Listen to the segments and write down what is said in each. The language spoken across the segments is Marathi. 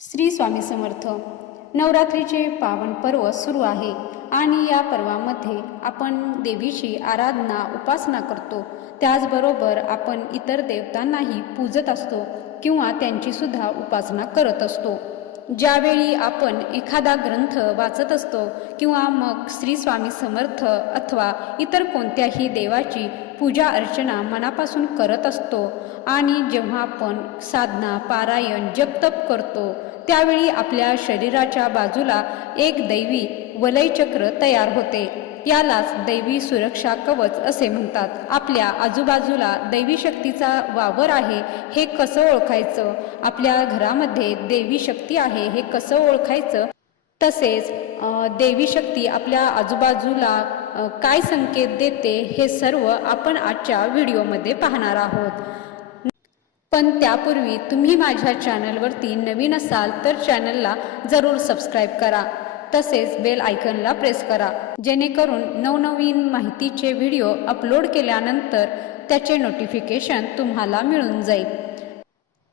श्री स्वामी समर्थ. नवरात्रीचे पावन पर्व सुरू आहे आणि या पर्वामध्ये आपण देवीची आराधना उपासना करतो. त्याचबरोबर आपण इतर देवतांनाही पूजत असतो किंवा त्यांची सुद्धा उपासना करत असतो. ज्यावेळी आपण एखादा ग्रंथ वाचत असतो किंवा मग श्री स्वामी समर्थ अथवा इतर कोणत्याही देवाची पूजा अर्चना मनापासून करत असतो आणि जेव्हा आपण साधना पारायण जपतप करतो त्यावेळी आपल्या शरीराच्या बाजूला एक दैवी वलयचक्र तयार होते. यालाच दैवी सुरक्षा कवच असे म्हणतात. आपल्या आजूबाजूला दैवी शक्तीचा वावर आहे हे कसं ओळखायचं, आपल्या घरामध्ये देवी शक्ती आहे हे कसं ओळखायचं, तसेच देवी शक्ती आपल्या आजूबाजूला काय संकेत देते हे सर्व आपण आजच्या व्हिडिओमध्ये पाहणार आहोत. पण त्यापूर्वी तुम्ही माझ्या चॅनलवरती नवीन असाल तर चॅनलला जरूर सबस्क्राईब करा, तसेच बेल आयकॉनला प्रेस करा, जेणेकरून नवनवीन माहितीचे व्हिडिओ अपलोड केल्यानंतर त्याचे नोटिफिकेशन तुम्हाला मिळून जाईल.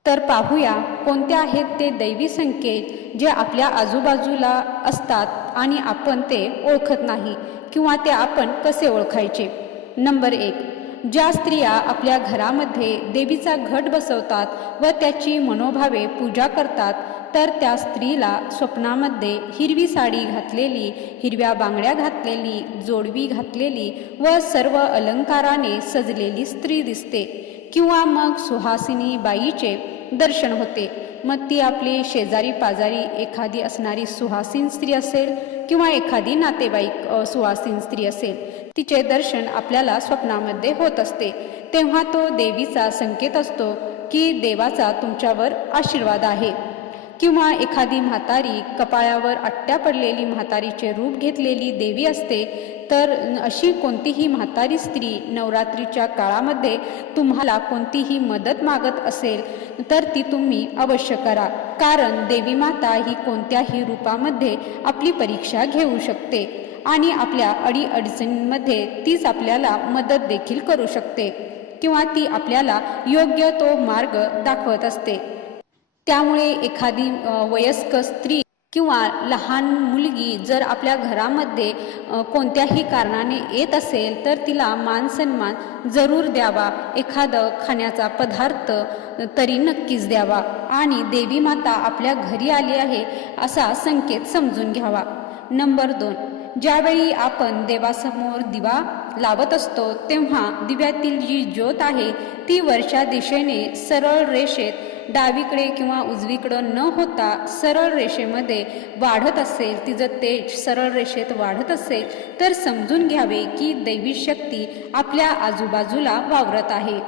तर पाहूया कोणते आहेत ते दैवी संकेत जे आपल्या आजूबाजूला असतात आणि आपण ते ओळखत नाही किंवा ते आपण कसे ओळखायचे. नंबर 1, ज्या स्त्रिया आपल्या घरामध्ये देवीचा घट बसवतात व त्याची मनोभावे पूजा करतात तर त्या स्त्रीला स्वप्नामध्ये हिरवी साडी घातलेली, हिरव्या बांगड्या घातलेली, जोडवी घातलेली व सर्व अलंकाराने सजलेली स्त्री दिसते किंवा मग सुहासिनी बाईचे दर्शन होते. मग ती आपली शेजारी पाजारी एखादी असणारी सुहासिन स्त्री असेल किंवा एखादी नातेवाईक सुहासिन स्त्री असेल, तिचे दर्शन आपल्याला स्वप्नामध्ये होत असते. तेव्हा तो देवीचा संकेत असतो की देवाचा तुमच्यावर आशीर्वाद आहे. किंवा एखादी म्हातारी कपाळावर अट्ट्या पडलेली म्हातारीचे रूप घेतलेली देवी असते, तर अशी कोणतीही म्हातारी स्त्री नवरात्रीच्या काळामध्ये तुम्हाला कोणतीही मदत मागत असेल तर ती तुम्ही अवश्य करा, कारण देवी माता ही कोणत्याही रूपामध्ये आपली परीक्षा घेऊ शकते आणि आपल्या अडीअडचणींमध्ये तीच आपल्याला मदत देखील करू शकते किंवा ती आपल्याला योग्य तो मार्ग दाखवत असते. त्यामुळे एखादी वयस्कर स्त्री किंवा लहान मुलगी जर आपल्या घरामध्ये कोणत्याही कारणाने येत असेल तर तिला मान सन्मान जरूर द्यावा. एखादं खाण्याचा पदार्थ तरी नक्कीच द्यावा आणि देवी माता आपल्या घरी आली आहे असा संकेत समजून घ्यावा. नंबर 2, ज्यावेळी आपण देवासमोर दिवा लावत असतो तेव्हा दिव्यातील जी ज्योत आहे ती वरच्या दिशेने सरळ रेषेत डावीकडे किंवा उजवीकडे न होता सरळ रेषेमध्ये वाढत असेल, तिचं तेज सरळ रेषेत वाढत असेल तर समजून घ्यावे की दैवी शक्ती आपल्या आजूबाजूला वावरत आहे.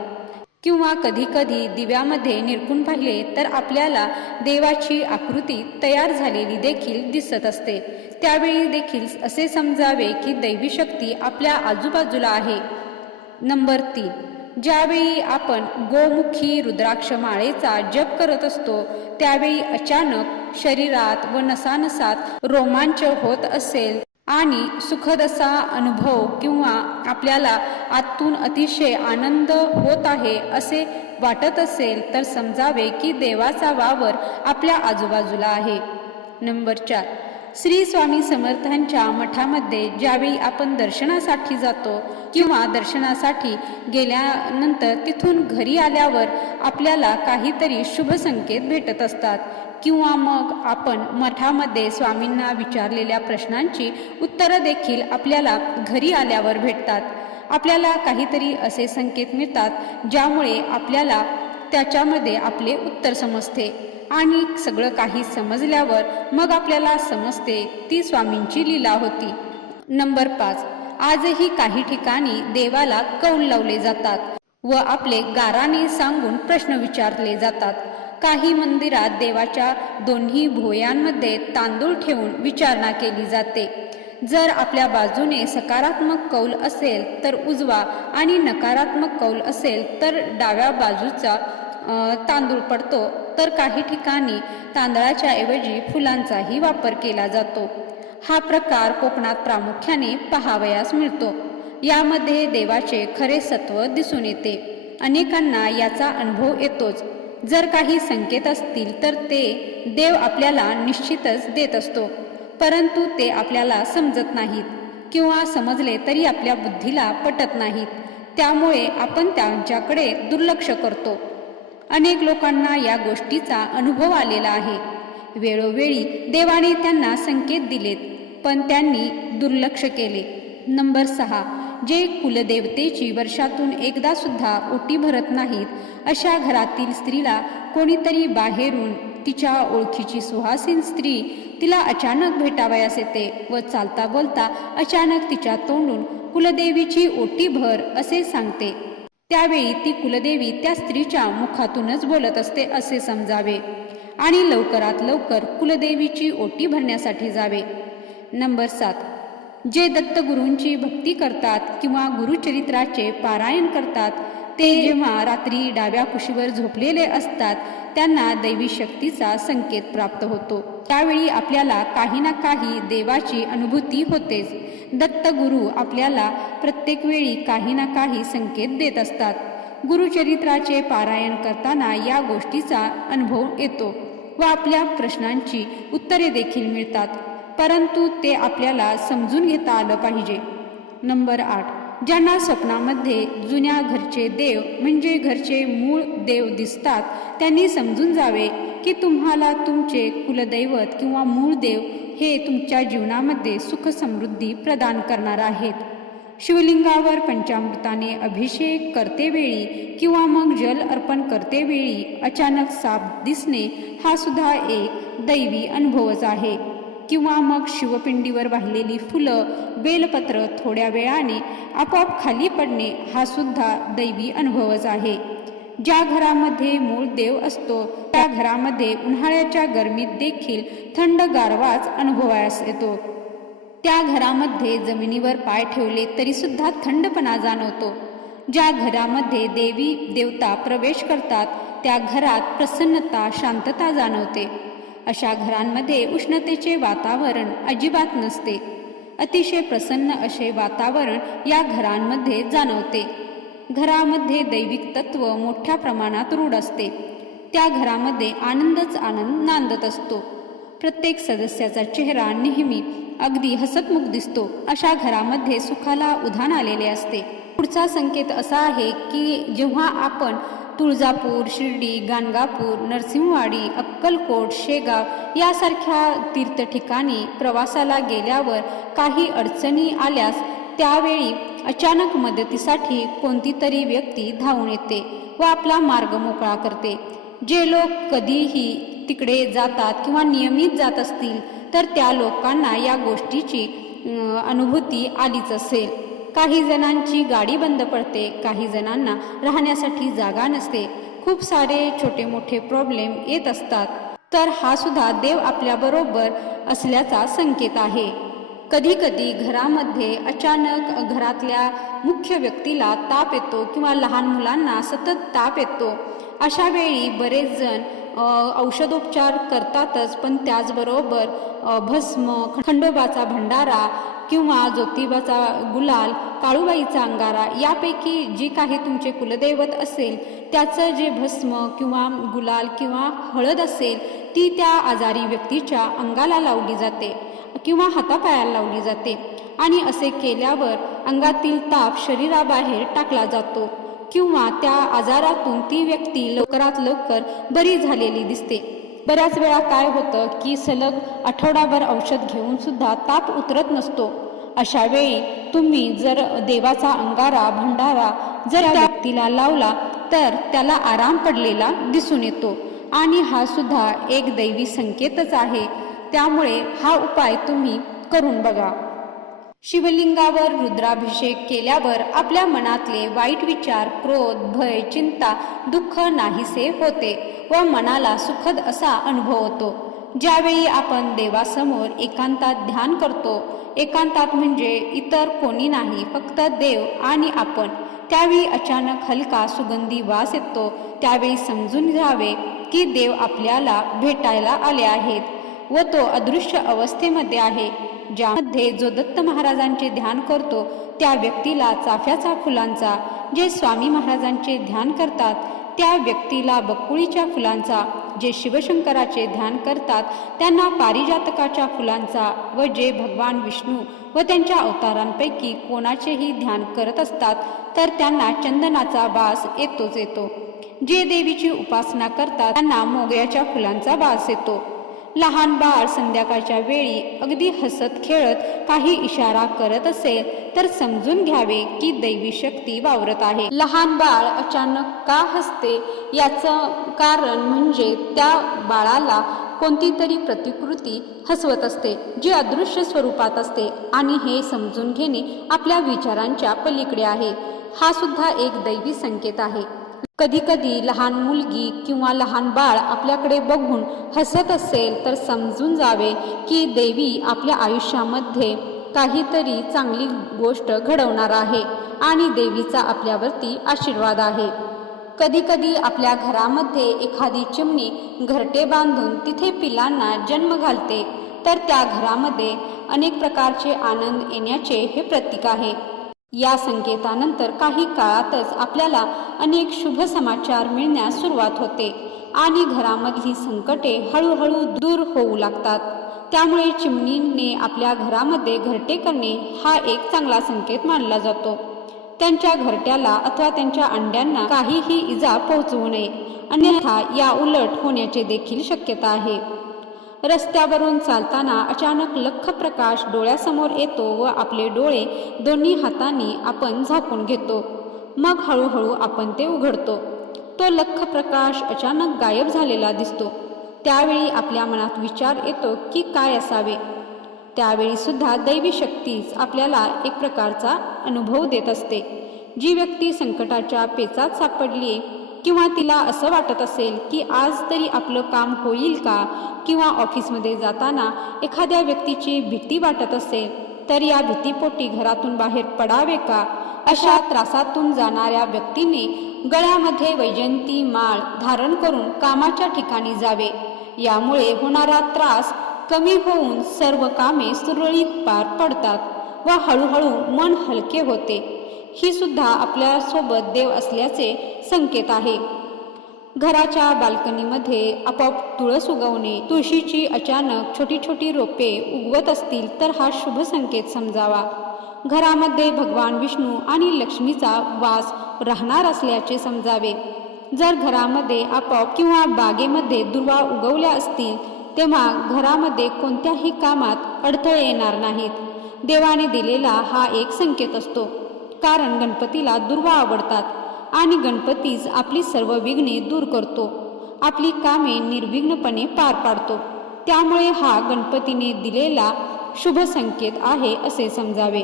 किंवा कधीकधी दिव्यामध्ये निरखून पाहिले तर आपल्याला देवाची आकृती तयार झालेली देखील दिसत असते. त्यावेळी देखील असे समजावे की दैवी शक्ती आपल्या आजूबाजूला आहे. नंबर 3, ज्यावेळी आपण गोमुखी रुद्राक्ष माळेचा जप करत असतो त्यावेळी अचानक शरीरात व नसानसात रोमांच होत असेल आणि सुखद असा अनुभव किंवा आपल्याला आतून अतिशय आनंद होत आहे असे वाटत असेल तर समजावे की देवाचा वावर आपल्या आजूबाजूला आहे. नंबर 4, श्री स्वामी समर्थांच्या मठामध्ये ज्यावेळी आपण दर्शनासाठी जातो किंवा दर्शनासाठी गेल्यानंतर तिथून घरी आल्यावर आपल्याला काहीतरी शुभ संकेत भेटत असतात किंवा मग आपण मठामध्ये स्वामींना विचारलेल्या प्रश्नांची उत्तरं देखील आपल्याला घरी आल्यावर भेटतात. आपल्याला काहीतरी असे संकेत मिळतात ज्यामुळे आपल्याला त्याच्यामध्ये आपले उत्तर समजते आणि सगळं काही समजल्यावर मग आपल्याला समजते ती स्वामींची लीला होती. नंबर 5, आजही काही ठिकाणी देवाला कौल लावले जातात व आपले गाराने सांगून प्रश्न विचारले जातात. काही मंदिरात देवाच्या दोन्ही भोयांमध्ये तांदूळ ठेवून विचारणा केली जाते. जर आपल्या बाजूने सकारात्मक कौल असेल तर उजवा आणि नकारात्मक कौल असेल तर डाव्या बाजूचा तांदूळ पडतो. तर काही ठिकाणी तांदळाच्या ऐवजी फुलांचाही वापर केला जातो. हा प्रकार कोकणात प्रामुख्याने पाहावयास मिळतो. यामध्ये देवाचे खरे सत्व दिसून येते. अनेकांना याचा अनुभव येतोच. जर काही संकेत असतील तर ते देव आपल्याला निश्चितच देत असतो, परंतु ते आपल्याला समजत नाहीत किंवा समजले तरी आपल्या बुद्धीला पटत नाहीत. त्यामुळे आपण त्यांच्याकडे दुर्लक्ष करतो. अनेक लोकांना या गोष्टीचा अनुभव आलेला आहे. वेळोवेळी देवाने त्यांना संकेत दिलेत, पण त्यांनी दुर्लक्ष केले. नंबर 6, जे कुलदेवतेची वर्षातून एकदा सुद्धा ओटी भरत नाहीत, अशा घरातील स्त्रीला कोणीतरी बाहेरून, तिच्या ओळखीची सुहासीन स्त्री तिला अचानक भेटावयास येते व चालता बोलता अचानक तिच्या तोंडून कुलदेवीची ओटी भर असे सांगते. त्यावेळी ती कुलदेवी त्या स्त्रीच्या मुखातूनच बोलत असते असे समजावे आणि लवकरात लवकर कुलदेवीची ओटी भरण्यासाठी जावे. नंबर 7, जे दत्तगुरूंची भक्ती करतात किंवा गुरुचरित्राचे पारायण करतात, ते जेव्हा रात्री डाव्या कुशीवर झोपलेले असतात त्यांना दैवी शक्तीचा संकेत प्राप्त होतो. त्यावेळी आपल्याला काही ना काही देवाची अनुभूती होतेच. दत्तगुरू आपल्याला प्रत्येक वेळी काही ना काही संकेत देत असतात. गुरुचरित्राचे पारायण करताना या गोष्टीचा अनुभव येतो व आपल्या प्रश्नांची उत्तरे देखील मिळतात, परंतु ते आपल्याला समजून घेता आलं पाहिजे. नंबर 8, ज्यांना स्वप्नामध्ये जुन्या घरचे देव म्हणजे घरचे मूळ देव दिसतात, त्यांनी समजून जावे की तुम्हाला तुमचे कुलदैवत किंवा मूळ देव हे तुमच्या जीवनामध्ये सुख समृद्धी प्रदान करणार आहेत. शिवलिंगावर पंचामृताने अभिषेक करतेवेळी किंवा मग जल अर्पण करतेवेळी अचानक साप दिसणे हा सुद्धा एक दैवी अनुभवच आहे. किंवा मग शिवपिंडीवर वाहिलेली फुलं, बेलपत्र थोड्या वेळाने आपोआप खाली पडणे हा सुद्धा दैवी अनुभवच आहे. ज्या घरामध्ये मूळ देव असतो त्या घरामध्ये उन्हाळ्याच्या गरमीत देखील थंड गारवाच अनुभवास येतो. त्या घरामध्ये जमिनीवर पाय ठेवले तरी सुद्धा थंडपणा जाणवतो. ज्या घरामध्ये देवी देवता प्रवेश करतात त्या घरात प्रसन्नता, शांतता जाणवते. अशा घरांमध्ये उष्णतेचे वातावरण अजिबात नसते. अतिशय प्रसन्न असे वातावरण या घरांमध्ये जाणवते. घरामध्ये दैविक तत्व मोठ्या प्रमाणात रूढ असते. त्या घरामध्ये आनंदच आनंद नांदत असतो. प्रत्येक सदस्याचा चेहरा नेहमी अगदी हसतमुख दिसतो. अशा घरामध्ये सुखाला उधाण आलेले असते. पुढचा संकेत असा आहे की जेव्हा आपण तुळजापूर, शिर्डी, गाणगापूर, नरसिंहवाडी, अक्कलकोट, शेगाव यासारख्या तीर्थठिकाणी प्रवासाला गेल्यावर काही अडचणी आल्यास त्यावेळी अचानक मदतीसाठी कोणती तरी व्यक्ती धावून येते व आपला मार्ग मोकळा करते. जे लोक कधीही तिकडे जातात किंवा नियमित जात असतील तर त्या लोकांना या गोष्टीची अनुभूती आलीच असेल. काही जणांची गाडी बंद पडते, काही जणांना राहण्यासाठी जागा नसते, खूप सारे छोटे मोठे प्रॉब्लेम येत असतात, तर हा सुद्धा देव आपल्याबरोबर असल्याचा संकेत आहे. कधी कधी घरामध्ये अचानक घरातल्या मुख्य व्यक्तीला ताप येतो किंवा लहान मुलांना सतत ताप येतो. अशा वेळी बरेच जण औषधोपचार करतातच, पण त्याचबरोबर भस्म, खंडोबाचा भंडारा किंवा ज्योतिबाचा गुलाल, काळूबाईचा अंगारा यापैकी जी काही तुमचे कुलदैवत असेल त्याचं जे भस्म किंवा गुलाल किंवा हळद असेल ती त्या आजारी व्यक्तीच्या अंगाला लावली जाते किंवा हातापायाला लावली जाते आणि असे केल्यावर अंगातील ताप शरीराबाहेर टाकला जातो किंवा त्या आजारातून ती व्यक्ती लवकरात लवकर बरी झालेली दिसते. बऱ्याच वेळा काय होतं की सलग आठवडाभर औषध घेऊन सुद्धा ताप उतरत नसतो. अशा वेळी तुम्ही जर देवाचा अंगारा, भंडारा जर त्या व्यक्तीला लावला तर त्याला आराम पडलेला दिसून येतो आणि हा सुद्धा एक दैवी संकेतच आहे. त्यामुळे हा उपाय तुम्ही करून बघा. शिवलिंगावर रुद्राभिषेक केल्यावर आपल्या मनातले वाईट विचार, क्रोध, भय, चिंता, दुःख नाहीसे होते व मनाला सुखद असा अनुभव होतो. ज्यावेळी आपण देवासमोर एकांतात ध्यान करतो, एकांतात म्हणजे इतर कोणी नाही, फक्त देव आणि आपण, त्यावेळी अचानक हलका सुगंधी वास येतो. त्यावेळी समजून घ्यावे की देव आपल्याला भेटायला आले आहेत व तो अदृश्य अवस्थेमध्ये आहे. ज्यामध्ये जो दत्त महाराजांचे ध्यान करतो त्या व्यक्तीला चाफ्याचा फुलांचा, जे स्वामी महाराजांचे ध्यान करतात त्या व्यक्तीला बकुळीच्या फुलांचा, जे शिवशंकराचे ध्यान करतात त्यांना पारिजातकाच्या फुलांचा व जे भगवान विष्णू व त्यांच्या अवतारांपैकी कोणाचेही ध्यान करत असतात तर त्यांना चंदनाचा वास येतोच येतो. जे देवीची उपासना करतात त्यांना मोगऱ्याच्या फुलांचा वास येतो. लहान बाळ संध्याकाळच्या वेळी अगदी हसत खेळत काही इशारा करत असेल तर समजून घ्यावे की दैवी शक्ती वावरत आहे. लहान बाळ अचानक का हसते याचं कारण म्हणजे त्या बाळाला कोणती तरी प्रतिकृती हसवत असते जी अदृश्य स्वरूपात असते आणि हे समजून घेणे आपल्या विचारांच्या पलीकडे आहे. हा सुद्धा एक दैवी संकेत आहे. कधी कधी लहान मुलगी किंवा लहान बाळ आपल्याकडे बघून हसत असेल तर समजून जावे की देवी आपल्या आयुष्यामध्ये काहीतरी चांगली गोष्ट घडवणार आहे आणि देवीचा आपल्यावरती आशीर्वाद आहे. कधी कधी आपल्या घरामध्ये एखादी चिमणी घरटे बांधून तिथे पिलांना जन्म घालते तर त्या घरामध्ये अनेक प्रकारचे आनंद येण्याचे हे प्रतीक आहे. या संकेतानंतर काही काळातच आपल्याला अनेक शुभ समाचार मिळण्यास सुरुवात होते आणि घरामधली संकटे हळूहळू दूर होऊ लागतात. त्यामुळे चिमणीने आपल्या घरामध्ये घरटे करणे हा एक चांगला संकेत मानला जातो. त्यांच्या घरट्याला अथवा त्यांच्या अंड्यांना काहीही इजा पोहोचवू नये, अन्यथा या उलट होण्याची देखील शक्यता आहे. रस्त्यावरून चालताना अचानक लख्ख प्रकाश डोळ्यासमोर येतो व आपले डोळे दोन्ही हातांनी आपण झाकून घेतो. मग हळूहळू आपण ते उघडतो. तो लख्ख प्रकाश अचानक गायब झालेला दिसतो. त्यावेळी आपल्या मनात विचार येतो की काय असावे. त्यावेळी सुद्धा दैवी शक्तीच आपल्याला एक प्रकारचा अनुभव देत असते. जी व्यक्ती संकटाच्या पेचात सापडली किंवा तिला असं वाटत असेल की आज तरी आपलं काम होईल का, किंवा ऑफिसमध्ये जाताना एखाद्या व्यक्तीची भीती वाटत असेल तर या भीतीपोटी घरातून बाहेर पडावे का, अशा त्रासातून जाणाऱ्या व्यक्तीने गळ्यामध्ये वैजयंती माळ धारण करून कामाच्या ठिकाणी जावे. यामुळे होणारा त्रास कमी होऊन सर्व कामे सुरळीत पार पडतात व हळूहळू मन हलके होते. ही सुद्धा आपल्यासोबत देव असल्याचे संकेत आहे. घराच्या बाल्कनीमध्ये आपोआप तुळस उगवणे, तुळशीची अचानक छोटी छोटी रोपे उगवत असतील तर हा शुभ संकेत समजावा. घरामध्ये भगवान विष्णू आणि लक्ष्मीचा वास राहणार असल्याचे समजावे. जर घरामध्ये आपोआप किंवा बागेमध्ये दुर्वा उगवल्या असतील तेव्हा घरामध्ये कोणत्याही कामात अडथळे येणार नाहीत. देवाने दिलेला हा एक संकेत असतो, कारण गणपतीला दुर्वा आवडतात आणि गणपतीच आपली सर्व विघ्ने दूर करतो, आपली कामे निर्विघ्नपणे पार पाडतो. त्यामुळे हा गणपतीने दिलेला शुभ संकेत आहे असे समजावे.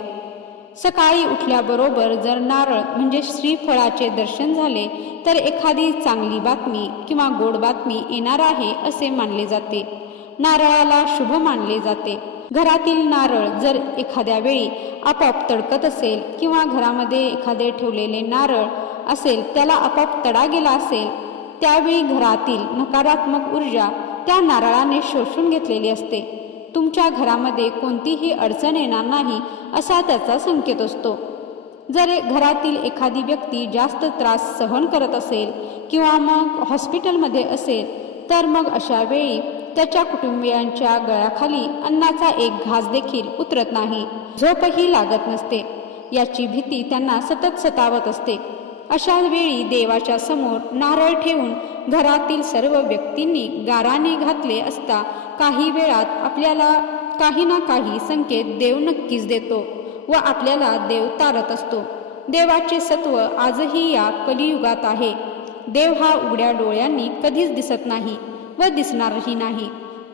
सकाळी उठल्याबरोबर जर नारळ म्हणजे श्रीफळाचे दर्शन झाले तर एखादी चांगली बातमी किंवा गोड बातमी येणार आहे असे मानले जाते. नारळाला शुभ मानले जाते. घरातील नारळ जर एखाद्या वेळी आपोआप तडकत असेल किंवा घरामध्ये एखादे ठेवलेले नारळ असेल त्याला आपोआप तडा गेला असेल, त्यावेळी घरातील नकारात्मक ऊर्जा त्या नारळाने शोषून घेतलेली असते. तुमच्या घरामध्ये कोणतीही अडचण येणार नाही असा त्याचा संकेत असतो. जर घरातील एखादी व्यक्ती जास्त त्रास सहन करत असेल किंवा मग हॉस्पिटलमध्ये असेल तर मग अशा वेळी त्याच्या कुटुंबियांच्या गळ्याखाली अन्नाचा एक घास देखील उतरत नाही, झोपही लागत नसते. याची भीती त्यांना सतत सतावत असते. अशा वेळी देवाच्या समोर नारळ ठेवून घरातील सर्व व्यक्तींनी गाराने घातले असता काही वेळात आपल्याला काही ना काही संकेत देव नक्कीच देतो व आपल्याला देव तारत असतो. देवाचे सत्व आजही या कलियुगात आहे. देव हा उघड्या डोळ्यांनी कधीच दिसत नाही व दिसणारही नाही.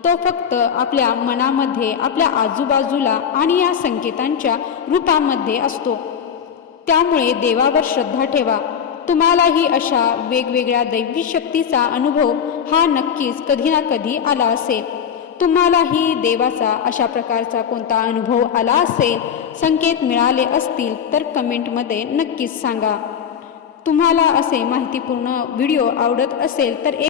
तो फक्त आपल्या मनामध्ये, आपल्या आजूबाजूला आणि या संकेतांच्या रूपामध्ये असतो. त्यामुळे देवावर श्रद्धा ठेवा. तुम्हालाही अशा वेगवेगळ्या दैवी शक्तीचा अनुभव हा नक्कीच कधी ना कधी आला असेल. तुम्हालाही देवाचा अशा प्रकारचा कोणता अनुभव आला असेल, संकेत मिळाले असतील तर कमेंटमध्ये नक्कीच सांगा. तुम्हाला असे माहितीपूर्ण व्हिडिओ आवडत असेल तर